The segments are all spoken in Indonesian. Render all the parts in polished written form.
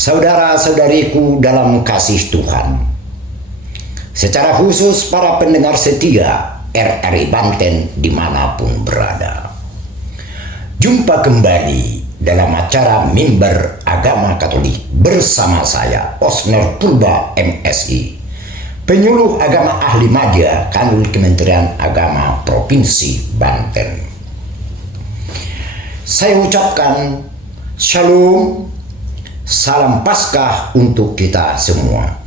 Saudara-saudariku dalam kasih Tuhan, secara khusus para pendengar setia RRI Banten dimanapun berada, jumpa kembali dalam acara Mimbar Agama Katolik bersama saya, Osner Purba MSI, penyuluh agama ahli madya Kanwil Kementerian Agama Provinsi Banten. Saya ucapkan Shalom, salam Paskah untuk kita semua.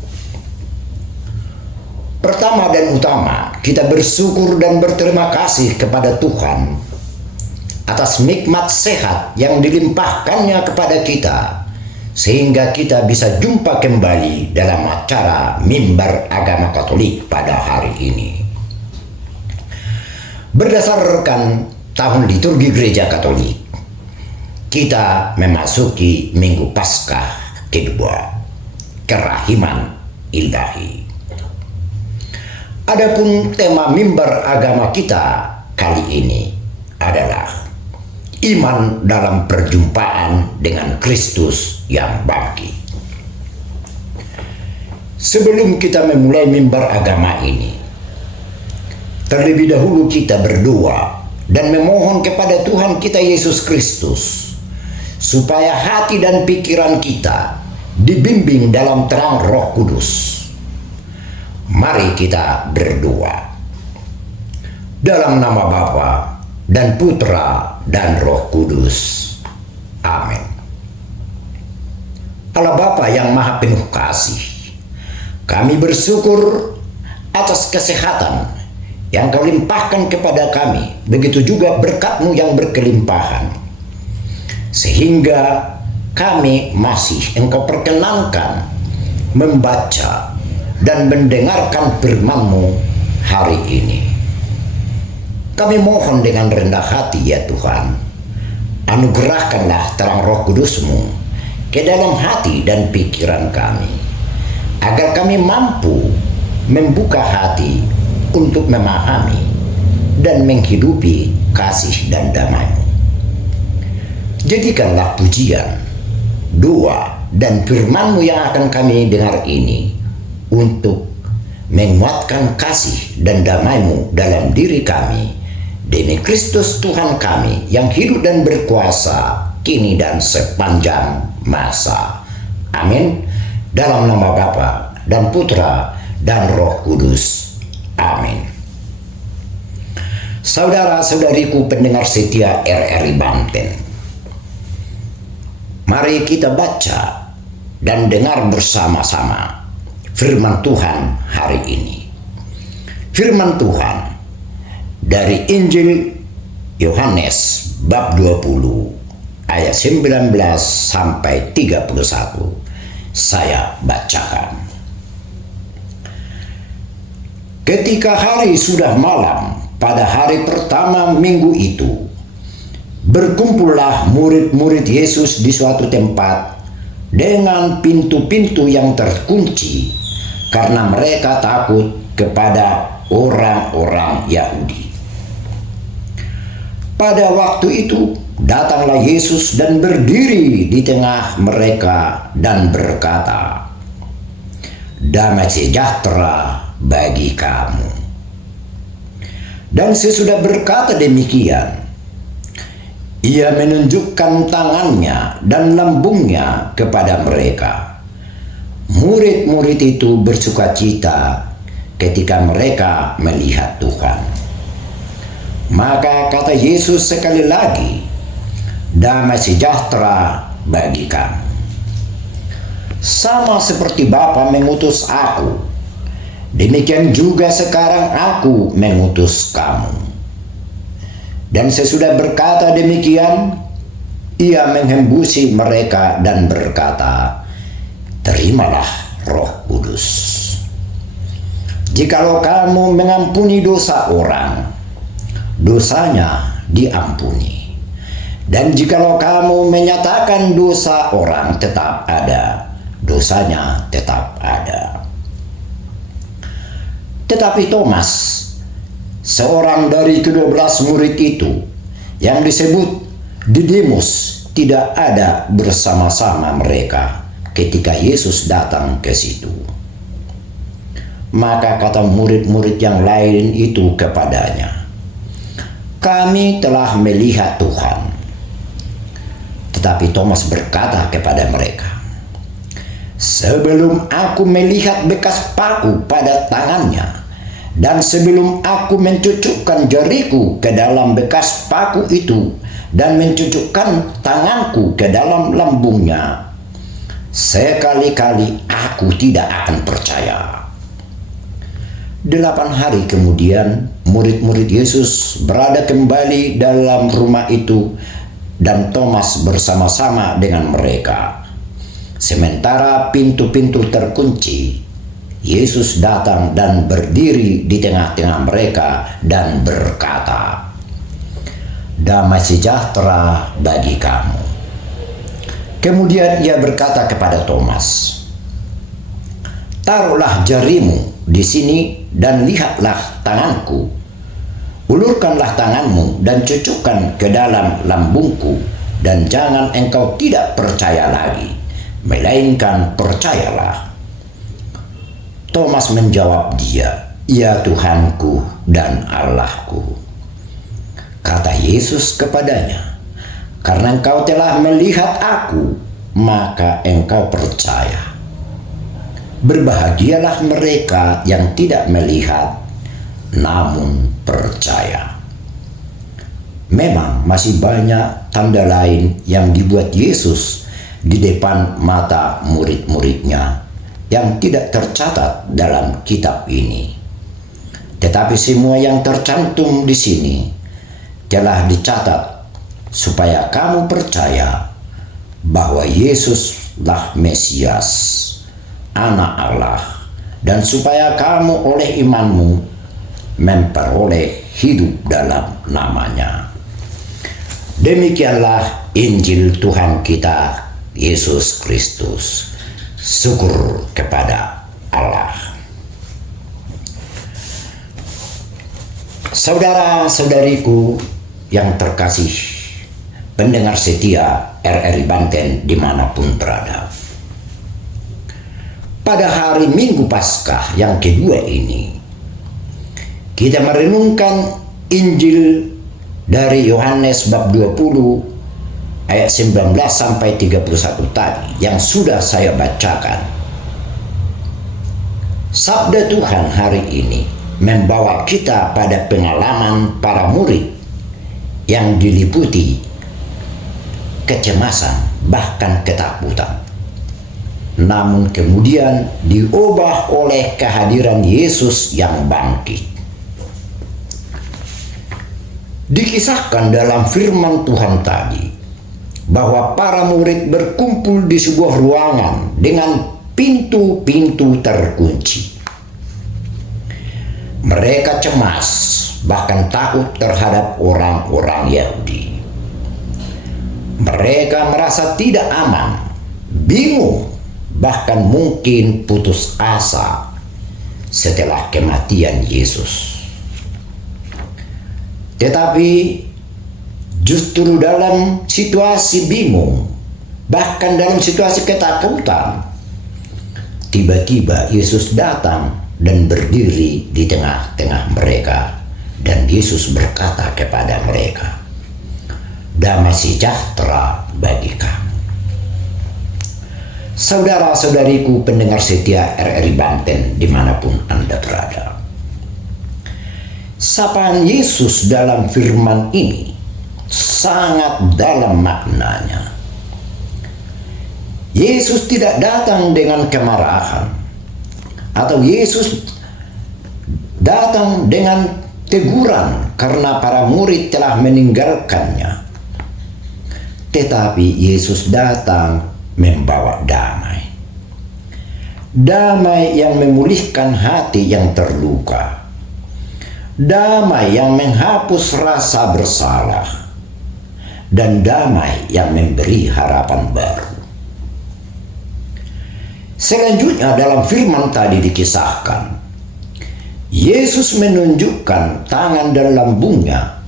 Pertama dan utama, kita bersyukur dan berterima kasih kepada Tuhan atas nikmat sehat yang dilimpahkannya kepada kita, sehingga kita bisa jumpa kembali dalam acara Mimbar Agama Katolik pada hari ini. Berdasarkan tahun liturgi Gereja Katolik, kita memasuki Minggu Paskah kedua, Kerahiman Ilahi. Adapun tema mimbar agama kita kali ini adalah iman dalam perjumpaan dengan Kristus yang bangkit. Sebelum kita memulai mimbar agama ini, terlebih dahulu kita berdoa dan memohon kepada Tuhan kita Yesus Kristus supaya hati dan pikiran kita dibimbing dalam terang Roh Kudus. Mari kita berdoa. Dalam nama Bapa dan Putra dan Roh Kudus. Amin. Allah Bapa yang Maha Penuh Kasih, kami bersyukur atas kesehatan yang Kau limpahkan kepada kami, begitu juga berkat-Mu yang berkelimpahan, sehingga kami masih Engkau perkenankan membaca dan mendengarkan firman-Mu hari ini. Kami mohon dengan rendah hati ya Tuhan, anugerahkanlah terang Roh Kudus-Mu ke dalam hati dan pikiran kami, agar kami mampu membuka hati untuk memahami dan menghidupi kasih dan damai-Mu. Jadikanlah pujian, doa, dan firman-Mu yang akan kami dengar ini untuk menguatkan kasih dan damai-Mu dalam diri kami, demi Kristus Tuhan kami yang hidup dan berkuasa kini dan sepanjang masa. Amin. Dalam nama Bapa dan Putra dan Roh Kudus. Amin. Saudara-saudariku pendengar setia RRI Banten, mari kita baca dan dengar bersama-sama firman Tuhan hari ini. Firman Tuhan dari Injil Yohanes bab 20 ayat 19 sampai 31. Saya bacakan. Ketika hari sudah malam pada hari pertama minggu itu, berkumpullah murid-murid Yesus di suatu tempat dengan pintu-pintu yang terkunci karena mereka takut kepada orang-orang Yahudi. Pada waktu itu datanglah Yesus dan berdiri di tengah mereka dan berkata, "Damai sejahtera bagi kamu." Dan sesudah berkata demikian, Ia menunjukkan tangannya dan lambungnya kepada mereka. Murid-murid itu bersukacita ketika mereka melihat Tuhan. Maka kata Yesus sekali lagi, "Damai sejahtera bagi kamu. Sama seperti Bapa mengutus aku, demikian juga sekarang aku mengutus kamu." Dan sesudah berkata demikian, Ia menghembusi mereka dan berkata, "Terimalah Roh Kudus. Jikalau kamu mengampuni dosa orang, dosanya diampuni. Dan jikalau kamu menyatakan dosa orang tetap ada, dosanya tetap ada." Tetapi Thomas, seorang dari ke-12 murid itu, yang disebut Didimus, tidak ada bersama-sama mereka ketika Yesus datang ke situ. Maka kata murid-murid yang lain itu kepadanya, "Kami telah melihat Tuhan." Tetapi Thomas berkata kepada mereka, "Sebelum aku melihat bekas paku pada tangannya, dan sebelum aku mencucukkan jariku ke dalam bekas paku itu, dan mencucukkan tanganku ke dalam lambungnya, sekali-kali aku tidak akan percaya." 8 hari kemudian, murid-murid Yesus berada kembali dalam rumah itu, dan Thomas bersama-sama dengan mereka. Sementara pintu-pintu terkunci, Yesus datang dan berdiri di tengah-tengah mereka dan berkata, "Damai sejahtera bagi kamu." Kemudian ia berkata kepada Thomas, "Taruhlah jarimu di sini dan lihatlah tanganku. Ulurkanlah tanganmu dan cucukkan ke dalam lambungku, dan jangan engkau tidak percaya lagi, melainkan percayalah." Thomas menjawab dia, "Ya Tuhanku dan Allahku." Kata Yesus kepadanya, "Karena engkau telah melihat aku, maka engkau percaya. Berbahagialah mereka yang tidak melihat, namun percaya." Memang masih banyak tanda lain yang dibuat Yesus di depan mata murid-muridnya yang tidak tercatat dalam kitab ini. Tetapi semua yang tercantum di sini telah dicatat supaya kamu percaya bahwa Yesuslah Mesias, Anak Allah, dan supaya kamu oleh imanmu memperoleh hidup dalam namanya. Demikianlah Injil Tuhan kita Yesus Kristus. Syukur kepada Allah. Saudara-saudariku yang terkasih, pendengar setia RRI Banten dimanapun berada, pada hari Minggu Paskah yang kedua ini, kita merenungkan Injil dari Yohanes bab 20 ayat 19 sampai 31 tadi yang sudah saya bacakan. Sabda Tuhan hari ini membawa kita pada pengalaman para murid yang diliputi kecemasan bahkan ketakutan. Namun kemudian diubah oleh kehadiran Yesus yang bangkit. Dikisahkan dalam firman Tuhan tadi bahwa para murid berkumpul di sebuah ruangan dengan pintu-pintu terkunci. Mereka cemas, bahkan takut terhadap orang-orang Yahudi. Mereka merasa tidak aman, bingung, bahkan mungkin putus asa setelah kematian Yesus. Tetapi justru dalam situasi bingung, bahkan dalam situasi ketakutan, tiba-tiba Yesus datang dan berdiri di tengah-tengah mereka, dan Yesus berkata kepada mereka, "Damai sejahtera bagi kamu." Saudara-saudariku pendengar setia RRI Banten dimanapun Anda berada, sapaan Yesus dalam firman ini sangat dalam maknanya. Yesus tidak datang dengan kemarahan, atau Yesus datang dengan teguran karena para murid telah meninggalkannya. Tetapi Yesus datang membawa damai. Damai yang memulihkan hati yang terluka. Damai yang menghapus rasa bersalah. Dan damai yang memberi harapan baru. Selanjutnya dalam firman tadi dikisahkan, Yesus menunjukkan tangan dan lambungnya.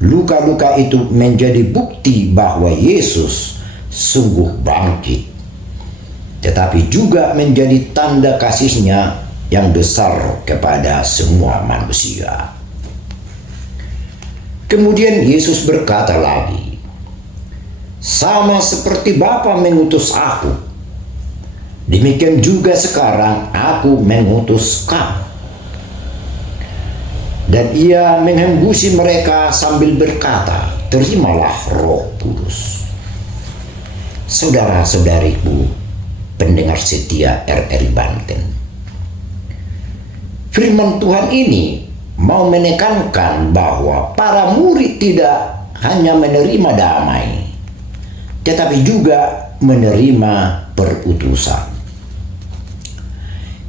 Luka-luka itu menjadi bukti bahwa Yesus sungguh bangkit. tetapi juga menjadi tanda kasih-Nya yang besar kepada semua manusia. Kemudian Yesus berkata lagi, "Sama seperti Bapa mengutus aku, demikian juga sekarang aku mengutus kamu." Dan Ia menghembusi mereka sambil berkata, "Terimalah Roh Kudus." Saudara-saudariku, pendengar setia RRI Banten, firman Tuhan ini mau menekankan bahwa para murid tidak hanya menerima damai, tetapi juga menerima perutusan.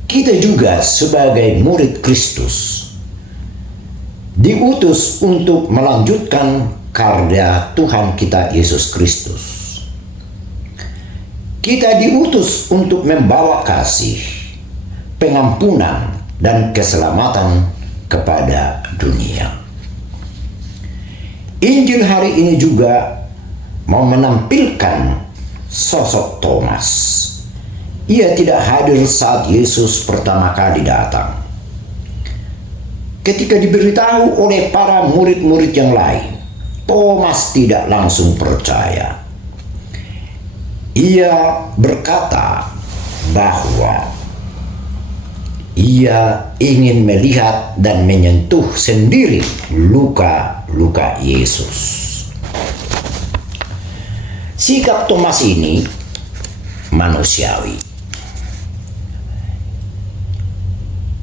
Kita juga sebagai murid Kristus diutus untuk melanjutkan karya Tuhan kita Yesus Kristus. Kita diutus untuk membawa kasih, pengampunan, dan keselamatan kepada dunia. Injil hari ini juga mau menampilkan sosok Thomas. Ia tidak hadir saat Yesus pertama kali datang. Ketika diberitahu oleh para murid-murid yang lain, Thomas tidak langsung percaya. Ia berkata bahwa ia ingin melihat dan menyentuh sendiri luka-luka Yesus. Sikap Thomas ini manusiawi.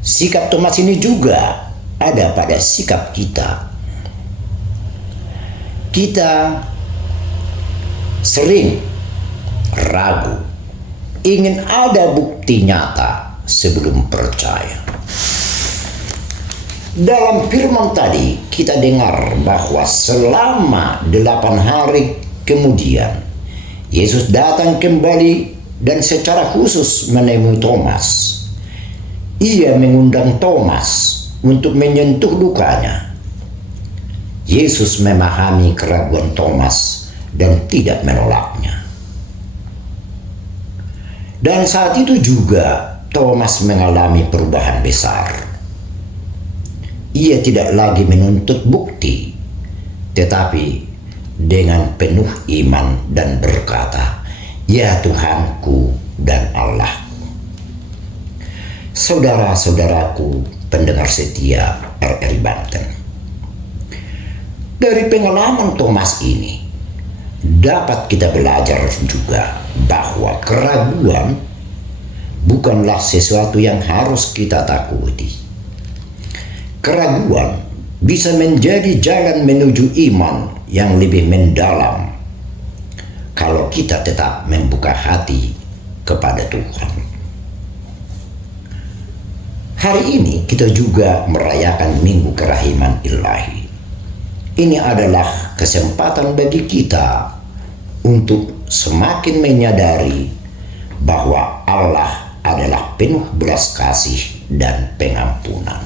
Sikap Thomas ini juga ada pada sikap kita. Kita sering ragu, ingin ada bukti nyata sebelum percaya. Dalam firman tadi kita dengar bahwa selama 8 hari kemudian Yesus datang kembali dan secara khusus menemui Thomas. Ia mengundang Thomas untuk menyentuh lukanya. Yesus memahami keraguan Thomas dan tidak menolaknya. Dan saat itu juga Thomas mengalami perubahan besar. Ia tidak lagi menuntut bukti, tetapi dengan penuh iman dan berkata, "Ya Tuhanku dan Allah." Saudara-saudaraku pendengar setia RRI Banten, dari pengalaman Thomas ini dapat kita belajar juga bahwa keraguan bukanlah sesuatu yang harus kita takuti. Keraguan bisa menjadi jalan menuju iman yang lebih mendalam kalau kita tetap membuka hati kepada Tuhan. Hari ini kita juga merayakan Minggu Kerahiman Ilahi. Ini adalah kesempatan bagi kita untuk semakin menyadari bahwa Allah adalah penuh belas kasih dan pengampunan.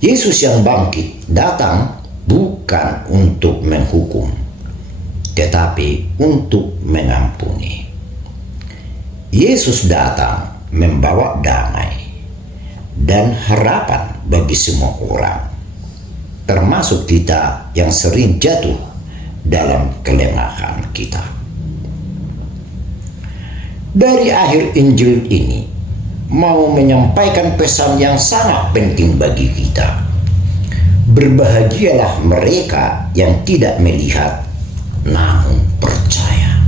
Yesus yang bangkit datang bukan untuk menghukum, tetapi untuk mengampuni. Yesus datang membawa damai dan harapan bagi semua orang, termasuk kita yang sering jatuh dalam kelemahan kita. Dari akhir Injil ini mau menyampaikan pesan yang sangat penting bagi kita. Berbahagialah mereka yang tidak melihat namun percaya.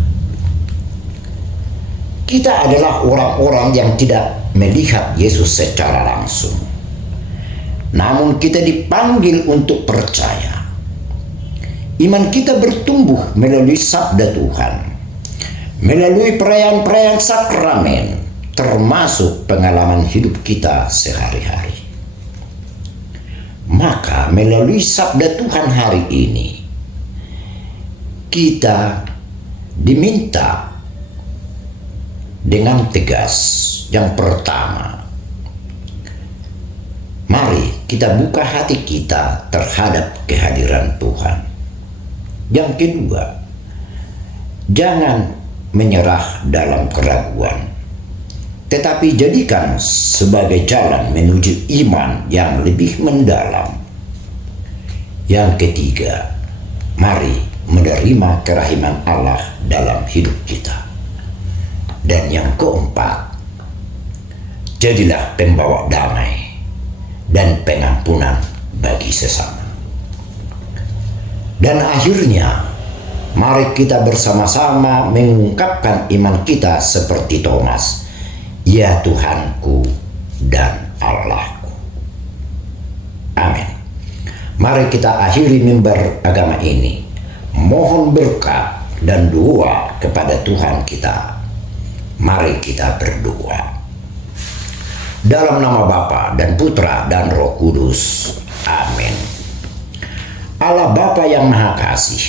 Kita adalah orang-orang yang tidak melihat Yesus secara langsung, namun kita dipanggil untuk percaya. Iman kita bertumbuh melalui sabda Tuhan, melalui perayaan-perayaan sakramen, termasuk pengalaman hidup kita sehari-hari. Maka melalui sabda Tuhan hari ini, kita diminta dengan tegas. Yang pertama, mari kita buka hati kita terhadap kehadiran Tuhan. Yang kedua, jangan menyerah dalam keraguan, tetapi jadikan sebagai jalan menuju iman yang lebih mendalam. Yang ketiga, mari menerima kerahiman Allah dalam hidup kita. Dan yang keempat, jadilah pembawa damai dan pengampunan bagi sesama. Dan akhirnya, mari kita bersama-sama mengungkapkan iman kita seperti Thomas. Ya Tuhanku dan Allahku. Amin. Mari kita akhiri mimbar agama ini. Mohon berkat dan doa kepada Tuhan kita. Mari kita berdoa. Dalam nama Bapa dan Putra dan Roh Kudus. Amin. Allah Bapa yang Maha Kasih,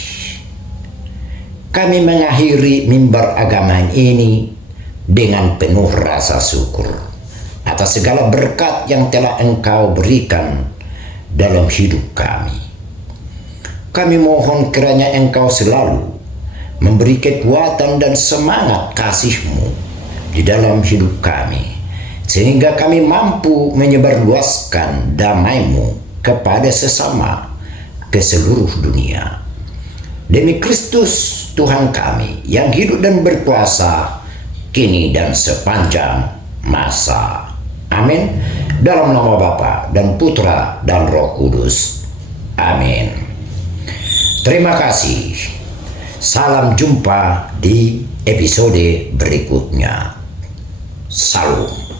kami mengakhiri mimbar agama ini dengan penuh rasa syukur atas segala berkat yang telah Engkau berikan dalam hidup kami. Kami mohon kiranya Engkau selalu memberi kekuatan dan semangat kasih-Mu di dalam hidup kami, sehingga kami mampu menyebarluaskan damai-Mu kepada sesama ke seluruh dunia. Demi Kristus Tuhan kami yang hidup dan berkuasa kini dan sepanjang masa. Amin. Dalam nama Bapa dan Putra dan Roh Kudus. Amin. Terima kasih. Salam jumpa di episode berikutnya. Salam.